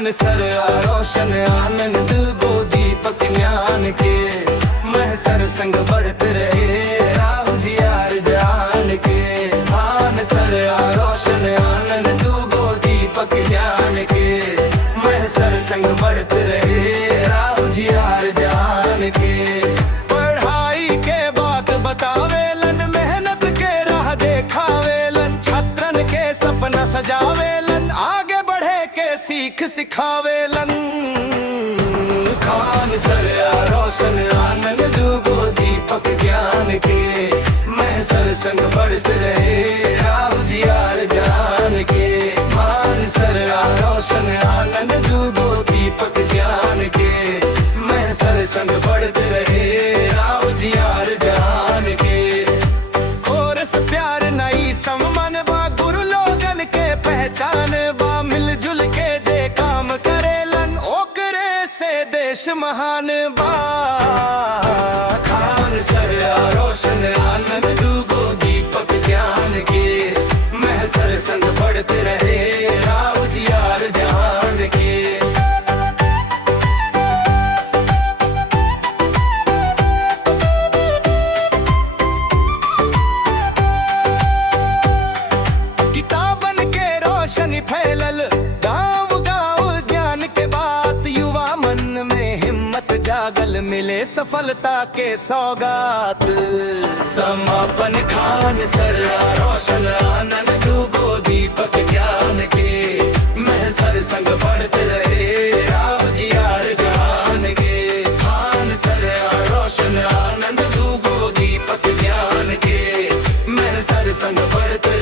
खान सर रोशन आनंद गो दीपक ज्ञान के महसर संग बढ़ते रहे राहु जी यार जान के। खान सर रोशन आनंद गो दीपक ज्ञान के महसर संग बढ़ते रहे राहु जी यार जान के। पढ़ाई के बात बतावेलन मेहनत के राह देखावेलन छात्रन के सपना सजावेलन आगे बढ़े के सीख सिखावेलन। खान सर रोशन आनंद गो दीपक ज्ञान के महसर संग बढ़ते रहे राहु जी यार जान के। खान सर रोशन आनंद गो दीपक ज्ञान के महसर संग बढ़ते रहे राहु जी यार जान के। और से प्यार नई सम्मान बा गुरु लोगन के पहचान बा मिलजुल के जे काम करेलन ओकरे से देश महान बा। खान सर रोशन आनंद गो दीपक ज्ञान के महसर संग बढ़ते रहे राहु जी यार जान के। किताबन के रोशनी फैलल गाँव गाँव ज्ञान के बात युवा मन में हिम्मत जागल मिले सफलता के सौगात। समापन खान सर रोशन आनंद गो दीपक ज्ञान के महसर संग बढ़ते रहे राहु जी यार जान के। खान सर रोशन आनंद गो दीपक ज्ञान के महसर संग बढ़ते